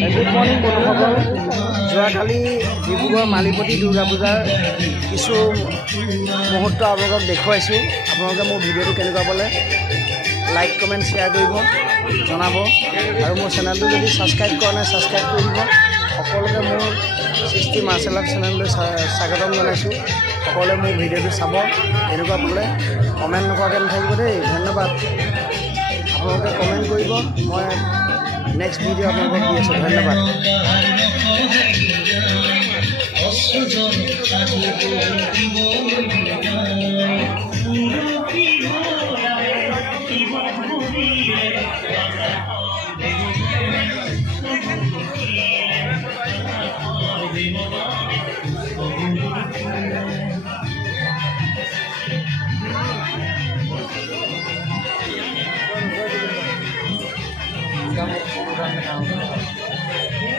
Good morning বন্ধুসকল। যোৱাকালি ডিব্ৰুগড় মালিপতি দুৰ্গা পূজাৰ কিছু মুহূৰ্ত আপোনালোকক দেখুৱাইছোঁ। আপোনালোকে মোৰ ভিডিঅ'টো কেনেকুৱা পালে লাইক কমেণ্ট শ্বেয়াৰ কৰিব, জনাব। আৰু মোৰ চেনেলটো যদি ছাবস্ক্ৰাইব কৰা নাই ছাবস্ক্ৰাইব কৰি দিব। সকলোকে মোৰ সৃষ্টি মাৰ্চেল আৰ্ট চেনেললৈ স্বাগতম জনাইছোঁ। সকলোৱে মোৰ ভিডিঅ'টো চাব, কেনেকুৱা পালে কমেণ্ট নকৰাকৈ নাথাকিব দেই। ধন্যবাদ। আপোনালোকে কমেণ্ট কৰিব, মই নেক্সট ভিডিঅ' আপোনালোকক দি আছোঁ। ধন্যবাদ।